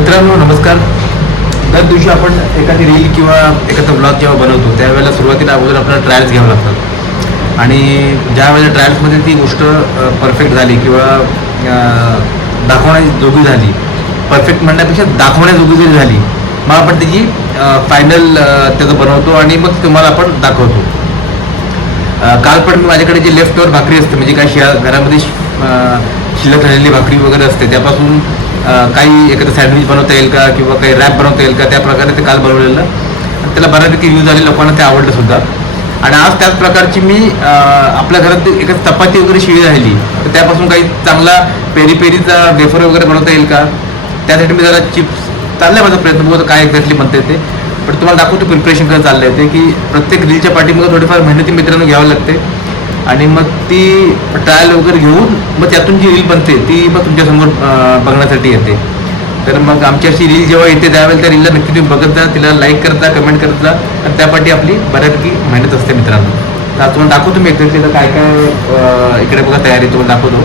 मित्रांनो नमस्कार. दर दिवशी आपण एखादी रील किंवा एखादा ब्लॉग जेव्हा बनवतो त्यावेळेला सुरुवातीला अगोदर आपल्याला ट्रायल्स घ्यावं लागतात आणि ज्या वेळेला ट्रायल्समध्ये ती गोष्ट परफेक्ट झाली किंवा दाखवण्याजोगी झाली, परफेक्ट म्हणण्यापेक्षा दाखवण्याजोगी जरी झाली, मग आपण त्याची फायनल त्याचं बनवतो आणि मग तुम्हाला आपण दाखवतो. काल पण माझ्याकडे जी लेफ्ट ओव्हर भाकरी असते, म्हणजे काय घरामध्ये शिल्लक राहिलेली भाकरी वगैरे असते, त्यापासून काही एखादं सँडविच बनवता येईल का किंवा काही रॅप बनवता येईल का, त्या प्रकारे ते काल बनवलेलं. त्याला बऱ्यापैकी व्ह्यूज आले, लोकांना ते आवडलं सुद्धा. आणि आज त्याच प्रकारची मी आपल्या घरात एखादी चपाती वगैरे शिळी राहिली तर त्यापासून काही चांगला पेरी पेरीचा वेफर वगैरे बनवता येईल का, त्यासाठी मी जरा चिप्स चाललं माझा प्रयत्न, बघतो काय एक्झॅक्टली बनते ते. पण तुम्हाला दाखवतो प्रिपरेशन कसं चाललं आहे ते, की प्रत्येक रीलच्या पाठीमध्ये थोडीफार मेहनती मित्रांनो घ्यावं लागते आणि मग ती ट्रायल वगैरे घेऊन मग त्यातून जी रील बनते ती मग तुमच्यासमोर बघण्यासाठी येते. तर मग आमची अशी रील जेव्हा येते त्यावेळेला त्या रीलला नक्की तुम्ही बघत जा, तिला लाईक करत जा, कमेंट करत जा, आणि त्यापाठी आपली बऱ्यापैकी मेहनत असते मित्रांनो. तर तुम्हाला दाखवतो मी एक्झॅक्टली काय काय इकडे बघा तयारी तुम्हाला दाखवतो.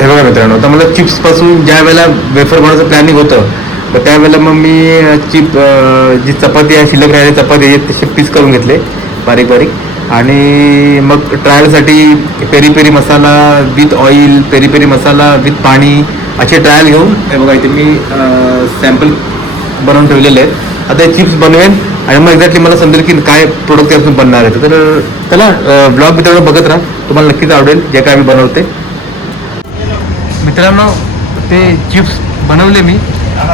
हे बघा मित्रांनो, आता मला चिप्सपासून ज्या वेळेला वेफर बनवायचं प्लॅनिंग होतं तर त्यावेळेला मग मी जी चपाती आहे, शिल्लक राहिलेली चपाती आहे, तसे पीस करून घेतले बारीक बारीक. आणि मग ट्रायलसाठी peri peri masala with oil, peri peri masala with पाणी असे ट्रायल घेऊन हे बघा इथे मी सॅम्पल बनवून ठेवलेले आहेत. आता हे चिप्स बनवेन आणि मग एक्झॅक्टली मला समजेल की काय प्रोडक्ट त्यापासून बनणार आहे. तर चला ब्लॉग मित्रांनो बघत राहा, तुम्हाला नक्कीच आवडेल जे काय मी बनवते. मित्रांनो ते चिप्स बनवले मी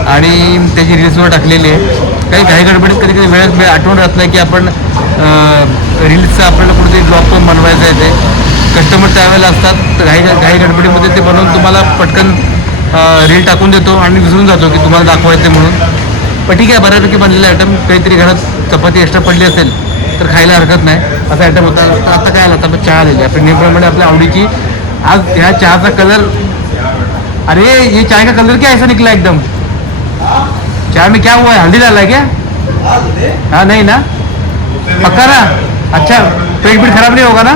आणि त्याची रील्सवर टाकलेली आहे. काही गडबडीत कधी कधी वेळ आठवण राहत नाही की आपण रील्सचं आपल्याला कुठेतरी ब्लॉग पण बनवायचं आहे. ते कस्टमर त्यावेळेला असतात, तर काही गडबडीमध्ये ते बनवून तुम्हाला पटकन रील टाकून देतो आणि विसरून जातो की तुम्हाला दाखवायचं म्हणून. पण ठीक आहे, बऱ्यापैकी बनलेलं आयटम. काहीतरी घरात चपाती एक्स्ट्रा पडली असेल तर खायला हरकत नाही, असा आयटम होता. आता काय आला, आता चहा आलेली आपण नेहमीप्रमाणे आपल्या आवडीची. आज ह्या चहाचा कलर, अरे ये चाय का कलर क्या ऐसा निकला एकदम? चाय में क्या हुआ है, हल्दी डाला है क्या? हाँ नहीं ना, पक्का ना? अच्छा, पेट बीट खराब नहीं होगा ना?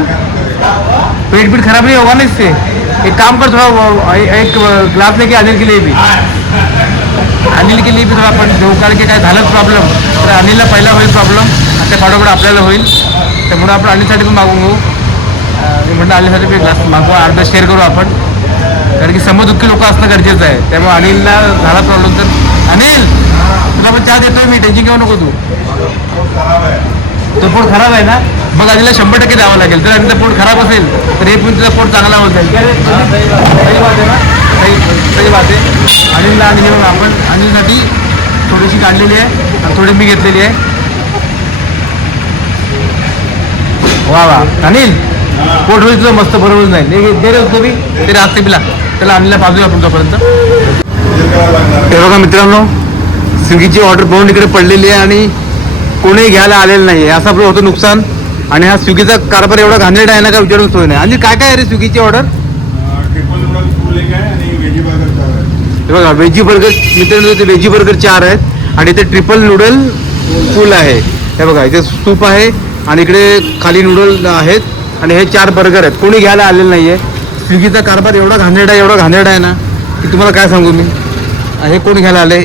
पेट बीट खराब नहीं होगा ना इससे? एक काम कर, थोड़ा एक ग्लास लेके अनिल के लिए भी थोडा आपण देऊ, कारण की काय झालंच प्रॉब्लेम तर अनिलला पहिला होईल प्रॉब्लेम, त्या पाठोपाठ आपल्याला होईल. त्यामुळे आपण अनिलसाठी पण मागून घेऊ. मी म्हटलं अनिलसाठी पण ग्लास मागवा, अर्धा शेअर करू आपण, कारण की समदुःखी लोक असणं गरजेचं आहे. त्यामुळे अनिलला झाला प्रॉब्लेम तर अनिल तुला पण चहा देतोय मी, टेन्शन घेऊ नको तू. तो पोट खराब आहे ना, मग अनिलला 100% द्यावं लागेल. जर अनिलचं पोट खराब असेल तर हे पण तुझं पोट चांगला होत जाईल. सही बात आहे ना, सही बात आहे. अनिलला आणि घेऊन आपण अनिलसाठी थोडीशी काढलेली आहे आणि थोडी मी घेतलेली आहे. वा वा अनिल, पोट होईल तुझं मस्त, बरोबर नाही दे रे होतो मी ते रास्ते पिला. त्याला अनिलला बाजूला आपण तोपर्यंत. हे बघा मित्रांनो, स्विगीची ऑर्डर पाहून इकडे पडलेली आहे आणि कोणीही घ्यायला आलेलं नाही आहे, असं आपलं होतं नुकसान. आणि हा स्विगीचा कारभार एवढा घाणेरडा आहे ना, का विचारून सोय नाही. आणि काय काय आहे रे स्विगीची ऑर्डर? हे बघा व्हेजी बर्गर मित्रांनो, ते व्हेजी बर्गर 4 आहेत आणि इथे ट्रिपल नूडल फुल आहे. हे बघा इथे सूप आहे आणि इकडे खाली नूडल आहेत आणि हे 4 बर्गर आहेत. कोणी घ्यायला आलेलं नाही आहे. स्विगीचा कारभार एवढा घाणेरडा आहे ना की तुम्हाला काय सांगू मी. हे कोण घ्यायला आले?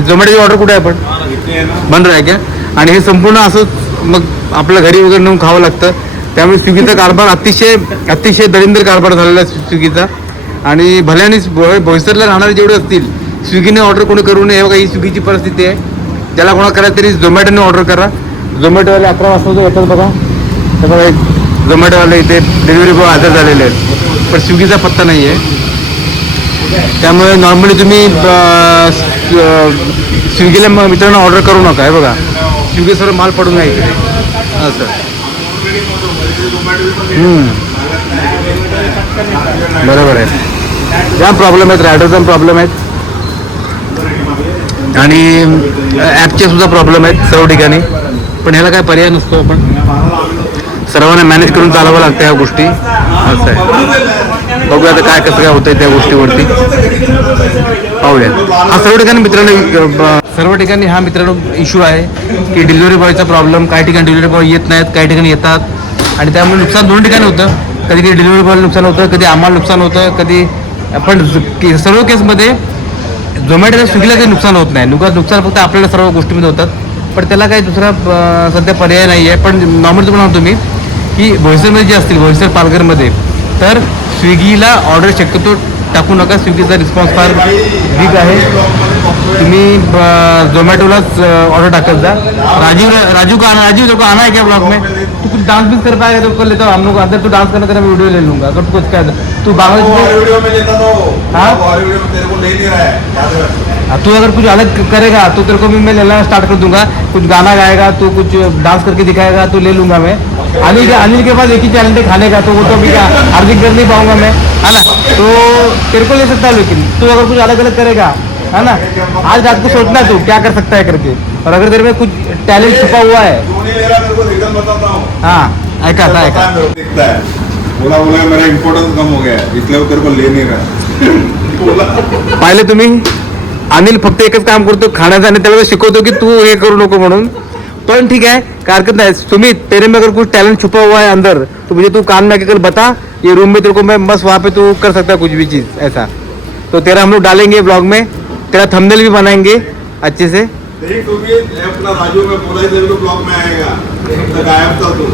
झोमॅटोची ऑर्डर कुठे आहे पण बंद आहे क्या? आणि हे संपूर्ण असं मग आपल्या घरी वगैरे नेऊन खावं लागतं. त्यामुळे स्विगीचा कारभार अतिशय दरिंद्र कारभार झालेला आहे स्विगीचा. आणि भल्यानेच भोईसरला राहणारे जेवढे असतील, स्विगीने ऑर्डर कोणी करू नये. बघा ही स्विगीची परिस्थिती आहे. ज्याला कोणा करायचं तरी झोमॅटोने ऑर्डर करा. झोमॅटोवाले 11 वाजता येतात बघा. तर बघा झोमॅटोवाले इथे डिलिव्हरी बॉय हजर झालेले आहेत, पण स्विगीचा पत्ता नाही आहे. त्यामुळे नॉर्मली तुम्ही स्विगीला मित्रांनो ऑर्डर करू नका. आहे बघा स्विगी सर्व माल पडून आहे इकडे असं. बरोबर आहे, जाम प्रॉब्लेम आहेत, रायडरचा प्रॉब्लेम आहेत आणि ॲपचे सुद्धा प्रॉब्लेम आहेत सर्व ठिकाणी. पण ह्याला काय पर्याय नसतो, आपण सर्वांना मॅनेज करून चालवावं लागतं ह्या गोष्टी. असं आहे, बघूया आता काय कसं काय होतंय त्या गोष्टीवरती, पाहूया. हा सर्व ठिकाणी हा मित्रांनो इश्यू आहे की डिलिव्हरी बॉयचा प्रॉब्लेम. काही ठिकाणी डिलिव्हरी बॉय येत नाहीत, काही ठिकाणी येतात आणि त्यामुळे नुकसान दोन ठिकाणी होतं. कधी कधी डिलिव्हरी बॉयला नुकसान होतं, कधी आम्हाला नुकसान होतं, कधी पण सर्व केसमध्ये झोमॅटोला स्विगीला काही नुकसान होत नाही. नुकसान फक्त आपल्याला सर्व गोष्टीमध्ये होतात. पण त्याला काही दुसरा सध्या पर्याय नाही आहे. पण नॉर्मल तुम्हाला म्हणतो मी की भोईसरमध्ये जे असतील, भोईसर पालघरमध्ये, तर स्विगीला ऑर्डर शक्यतो टाकू नका. स्विगीचा रिस्पॉन्स फार वीक आहे. तुम्ही झोमॅटोलाच ऑर्डर टाकत जा. राजू को आना है क्या ब्लॉग में? तू कुछ डांस भी कर पाएगा तो कर लेता हूँ हम लोग अंदर. तू डांस करना तेरा मैं वीडियो ले लूंगा. अगर कुछ क्या तू बांग्लादेश तू अगर कुछ अलग करेगा तो तेरे को भी मैं लेना स्टार्ट कर दूंगा. कुछ गाना गाएगा, तू कुछ डांस करके दिखाएगा तो ले लूंगा मैं. अनिल के पास एक ही टैलेंट है खाने का, तो वो तो अभी क्या हार्दिक कर नहीं पाऊंगा मैं, है ना. तो तेरे को ले सकता है, लेकिन तू अगर कुछ अलग अलग करेगा, है ना. आज रात को सोचना तू क्या कर सकता है करके. और अगर तेरे में कुछ टैलेंट छुपा हुआ है. हाँ ऐका बोला मेरा इम्पोर्टेंस कम हो गया है, इसलिए वो तेरे को ले नहीं रहा. पाहिले तुम्ही, अनिल फक्त एकच काम करतो, खाण्याचं, आणि त्याला शिकवतो की तू हे करू नको म्हणून. पण ठीक है, काय हरकत नाही. सुमित, तेरे में अगर कुछ टैलेंट छुपा हुआ है अंदर तो मुझे तू कान में आके बता. ये रूम में तेरे को मैं बस वहाँ पे तू कर सकता है कुछ भी चीज ऐसा. तो तेरा हम लोग डालेंगे ब्लॉग में, तेरा थंबनेल भी बनाएंगे अच्छे से. देख तू भी अपना राजू में पूरा ही तेरे को ब्लॉग में आएगा, तो गायब था तू.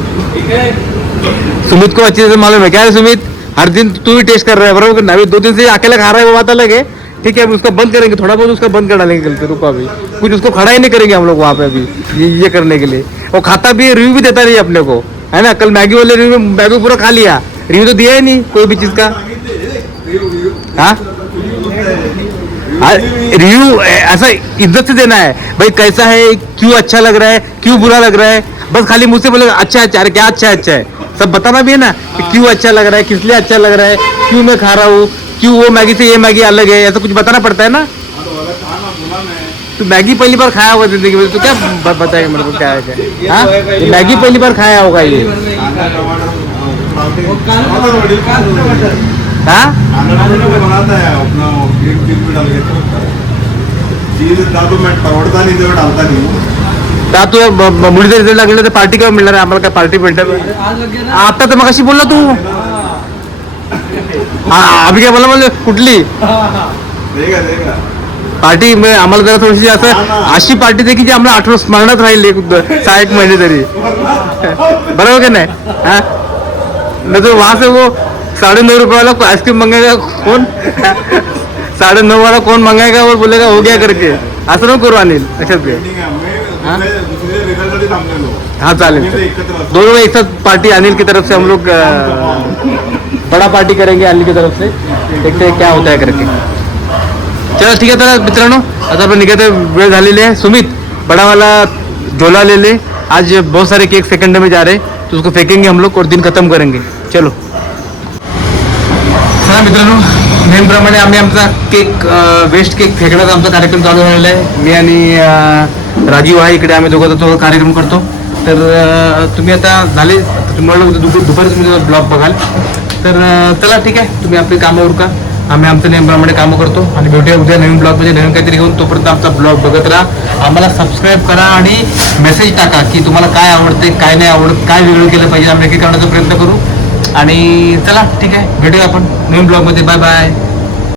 सुमित को अच्छे से मालूम है क्या है सुमित. हर दिन तू भी टेस्ट कर रहा है बराबर. अभी 2 दिन से अकेला खा रहा है, वो बात अलग है. ठीक है, अभी उसका बंद करेंगे, थोड़ा बहुत उसका बंद कर डालेंगे कल से. रुको अभी कुछ उसको खड़ा ही नहीं करेंगे हम लोग वहाँ पे अभी ये करने के लिए. वो खाता भी, रिव्यू भी देता नहीं अपने को, है ना. कल मैगी वाले रिव्यू, मैगी पूरा खा लिया, रिव्यू तो दिया ही नहीं कोई भी चीज का. हाँ रिव्यू ऐसा इज्जत से देना है भाई. कैसा है, क्यों अच्छा लग रहा है, क्यों बुरा लग रहा है. बस खाली मुझसे बोले अच्छा अच्छा, अरे क्या अच्छा अच्छा है, सब बताना भी है ना कि क्यों अच्छा लग रहा है, किस लिए अच्छा लग रहा है, क्यों मैं खा रहा हूँ, क्यों वो मैगी से ये मैगी अलग है, ऐसा कुछ बताना पड़ता है ना. तो मैगी पहली बार खाया होगा जिंदगी में, तो क्या बताएगा मेरे को क्या है. हाँ मैगी पहली बार खाया होगा ये. हाँ बनाता है अपना चीज तो मैं परवडता नहीं, तो डालता नहीं. तू मुलीचा रिझल्ट लागला तर पार्टी केव्हा मिळणार आहे आम्हाला. काय पार्टी भेटणार आता तर मग अशी बोलला तू. अभि काय बोला कुठली पार्टी आम्हाला जरा थोडीशी असं अशी पार्टी दे की जी आम्हाला आठवण स्मरणात राहील 6-1 महिने तरी. बरोबर का नाही. हा नाही तो वहां से वो 9.5 रुपये वाला आइसक्रीम मंगाएगा कौन. 9.5 वाला कौन मंगाएगा और बोलेगा हो गया करके. असं नको करू अनिल, लक्षात घे. हाँ चालेल. दोनों में एक साथ पार्टी अनिल की तरफ से हम लोग बड़ा पार्टी करेंगे अनिल की तरफ से. देखते हैं क्या होता है करके. चलो ठीक है. तर मित्रांनो आता आपण निघायचा वेळ झालेली आहे. सुमित बड़ा वाला झोला ले ले. आज बहुत सारे केक सेकंड में जा रहे हैं, तो उसको फेंकेंगे हम लोग और दिन खत्म करेंगे. चलो चला मित्रांनो, नेहमीप्रमाणे आम्ही आमचा केक वेस्ट केक फेकण्याचा आमचा कार्यक्रम चालू झालेला आहे. मी आणि राजीव आहे इकडे, आम्ही दोघं तो कार्यक्रम करतो. तर तुम्ही आता झाले, तुम्हाला दुपारी तुम्ही ब्लॉग बघाल. तर चला ठीक आहे, तुम्ही आपली कामं उरका, आम्ही आमचं नेहमीप्रमाणे कामं करतो आणि भेटूया उद्या नवीन ब्लॉगमध्ये नवीन काहीतरी घेऊन. तोपर्यंत आमचा ब्लॉग बघत राहा, आम्हाला सबस्क्राईब करा आणि मेसेज टाका की तुम्हाला काय आवडते, काय नाही आवडत, काय वेगळं केलं पाहिजे. आम्ही नक्की करण्याचा प्रयत्न करू. आणि चला ठीक आहे, भेटूया आपण नवीन ब्लॉगमध्ये. Bye bye.